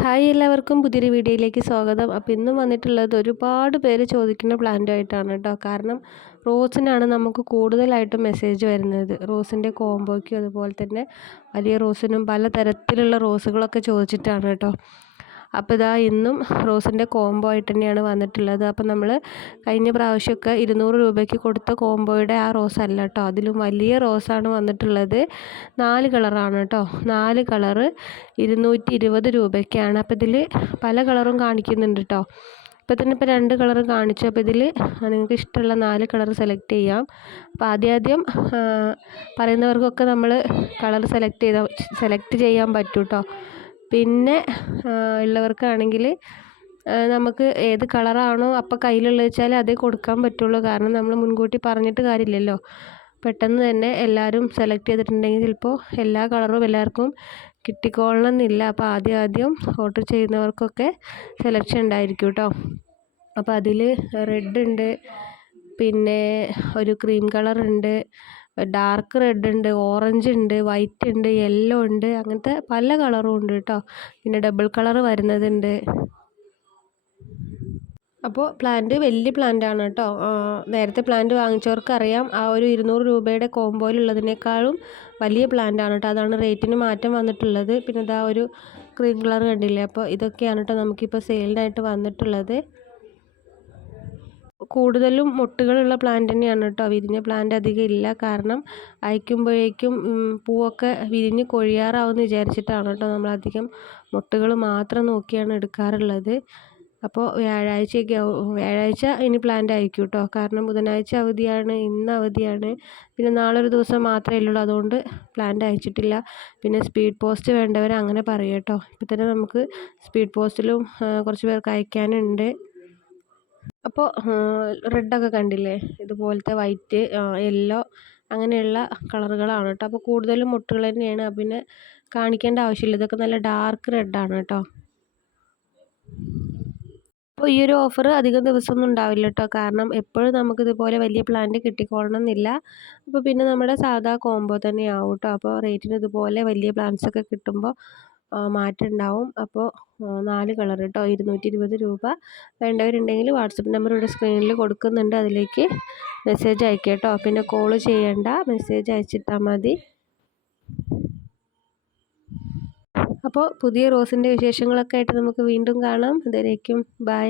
Hi എല്ലാവർക്കും പുതിയൊരു വീഡിയോയിലേക്ക് സ്വാഗതം. അപ്പോൾ ഇന്നും വന്നിട്ടുള്ളത് ഒരുപാട് പേര് ചോദിക്കുന്ന പ്ലാന്റുമായിട്ടാണ് കേട്ടോ. കാരണം റോസിനാണ് നമുക്ക് കൂടുതലായിട്ടും മെസ്സേജ് വരുന്നത്. റോസിൻ്റെ കോംബോയ്ക്കും അതുപോലെ തന്നെ വലിയ റോസിനും പല തരത്തിലുള്ള റോസുകളൊക്കെ ചോദിച്ചിട്ടാണ് കേട്ടോ. അപ്പോൾ ഇതാ ഇന്നും റോസിൻ്റെ കോംബോ ആയിട്ട് തന്നെയാണ് വന്നിട്ടുള്ളത്. അപ്പോൾ നമ്മൾ കഴിഞ്ഞ പ്രാവശ്യമൊക്കെ 200 രൂപയ്ക്ക് കൊടുത്ത കോംബോയുടെ ആ റോസ് അല്ല കേട്ടോ, അതിലും വലിയ റോസാണ് വന്നിട്ടുള്ളത്. 4 കളറാണ് കേട്ടോ. 4 കളറ് 220 രൂപയ്ക്കാണ്. അപ്പോൾ ഇതിൽ പല കളറും കാണിക്കുന്നുണ്ട് കേട്ടോ. ഇപ്പോൾ തന്നെ 2 കളർ കാണിച്ചു. അപ്പോൾ ഇതിൽ നിങ്ങൾക്ക് ഇഷ്ടമുള്ള 4 കളർ സെലക്ട് ചെയ്യാം. അപ്പോൾ ആദ്യം പറയുന്നവർക്കൊക്കെ നമ്മൾ കളർ സെലക്ട് ചെയ്യാൻ പറ്റും കേട്ടോ. പിന്നെ ഉള്ളവർക്കാണെങ്കിൽ നമുക്ക് ഏത് കളറാണോ അപ്പോൾ കയ്യിലുള്ളത് വെച്ചാൽ അതേ കൊടുക്കാൻ പറ്റുള്ളൂ. കാരണം നമ്മൾ മുൻകൂട്ടി പറഞ്ഞിട്ട് കാര്യമില്ലല്ലോ. പെട്ടെന്ന് തന്നെ എല്ലാവരും സെലക്ട് ചെയ്തിട്ടുണ്ടെങ്കിൽ ചിലപ്പോൾ എല്ലാ കളറും എല്ലാവർക്കും കിട്ടിക്കൊള്ളണം എന്നില്ല. അപ്പോൾ ആദ്യം ഓർഡർ ചെയ്യുന്നവർക്കൊക്കെ സെലക്ഷൻ ഉണ്ടായിരിക്കും കേട്ടോ. അപ്പോൾ അതിൽ റെഡ് ഉണ്ട്, പിന്നെ ഒരു ക്രീം കളർ ഉണ്ട്, ഡാർക്ക് റെഡ് ഉണ്ട്, ഓറഞ്ച് ഉണ്ട്, വൈറ്റ് ഉണ്ട്, യെല്ലോ ഉണ്ട്, അങ്ങനത്തെ പല കളറും ഉണ്ട് കേട്ടോ. പിന്നെ ഡബിൾ കളർ വരുന്നതുണ്ട്. അപ്പോൾ പ്ലാന്റ് വലിയ പ്ലാന്റാണ് കേട്ടോ. നേരത്തെ പ്ലാന്റ് വാങ്ങിച്ചവർക്ക് അറിയാം, ആ ഒരു 200 രൂപയുടെ കോംബോയിലുള്ളതിനേക്കാളും വലിയ പ്ലാന്റാണ് കേട്ടോ. അതാണ് റേറ്റിന് മാറ്റം വന്നിട്ടുള്ളത്. പിന്നെ ഇതാ ഒരു ക്രീം കളർ കണ്ടില്ലേ. അപ്പോൾ ഇതൊക്കെയാണ് കേട്ടോ നമുക്കിപ്പോൾ സെയിലിനായിട്ട് വന്നിട്ടുള്ളത്. കൂടുതലും മൊട്ടുകളുള്ള പ്ലാന്റ് തന്നെയാണ് കേട്ടോ. വിരിഞ്ഞ പ്ലാന്റ് അധികം ഇല്ല. കാരണം അയക്കുമ്പോഴേക്കും പൂവൊക്കെ വിരിഞ്ഞ് കൊഴിയാറാവുമെന്ന് വിചാരിച്ചിട്ടാണ് കേട്ടോ നമ്മളധികം മൊട്ടുകൾ മാത്രം നോക്കിയാണ് എടുക്കാറുള്ളത്. അപ്പോൾ വ്യാഴാഴ്ച ഇനി പ്ലാന്റ് അയക്കും കേട്ടോ. കാരണം ബുധനാഴ്ച അവധിയാണ്, ഇന്ന് അവധിയാണ്, പിന്നെ നാളെ ഒരു ദിവസം മാത്രമേ ഉള്ളൂ. അതുകൊണ്ട് പ്ലാന്റ് അയച്ചിട്ടില്ല. പിന്നെ സ്പീഡ് പോസ്റ്റ് വേണ്ടവർ അങ്ങനെ പറയും കേട്ടോ. ഇപ്പോൾ തന്നെ നമുക്ക് സ്പീഡ് പോസ്റ്റിലും കുറച്ച് പേർക്ക് അയക്കാനുണ്ട്. അപ്പോൾ റെഡൊക്കെ കണ്ടില്ലേ, ഇതുപോലത്തെ വൈറ്റ്, യെല്ലോ അങ്ങനെയുള്ള കളറുകളാണ് കേട്ടോ. അപ്പോൾ കൂടുതലും മുട്ടുകൾ തന്നെയാണ്. പിന്നെ കാണിക്കേണ്ട ആവശ്യമില്ല. ഇതൊക്കെ നല്ല ഡാർക്ക് റെഡാണ് കേട്ടോ. അപ്പോൾ ഈ ഒരു ഓഫർ അധികം ദിവസമൊന്നും ഉണ്ടാവില്ല കേട്ടോ. കാരണം എപ്പോഴും നമുക്കിതുപോലെ വലിയ പ്ലാന്റ് കിട്ടിക്കൊള്ളണം എന്നില്ല. അപ്പോൾ പിന്നെ നമ്മുടെ സാധാ കോംബോ തന്നെയാവും കേട്ടോ. അപ്പോൾ റേറ്റിന് ഇതുപോലെ വലിയ പ്ലാന്റ്സൊക്കെ കിട്ടുമ്പോൾ മാറ്റം ഉണ്ടാവും. അപ്പോൾ 4 കളർ കേട്ടോ, 220 രൂപ. വേണ്ടവരുണ്ടെങ്കിൽ വാട്സപ്പ് നമ്പർ ഇവിടെ സ്ക്രീനിൽ കൊടുക്കുന്നുണ്ട്, അതിലേക്ക് മെസ്സേജ് അയക്കുക കേട്ടോ. പിന്നെ കോൾ ചെയ്യേണ്ട, മെസ്സേജ് അയച്ചിട്ടാൽ മതി. അപ്പോൾ പുതിയ റോസിൻ്റെ വിശേഷങ്ങളൊക്കെ ആയിട്ട് നമുക്ക് വീണ്ടും കാണാം. അതുവരേക്കും ബൈ.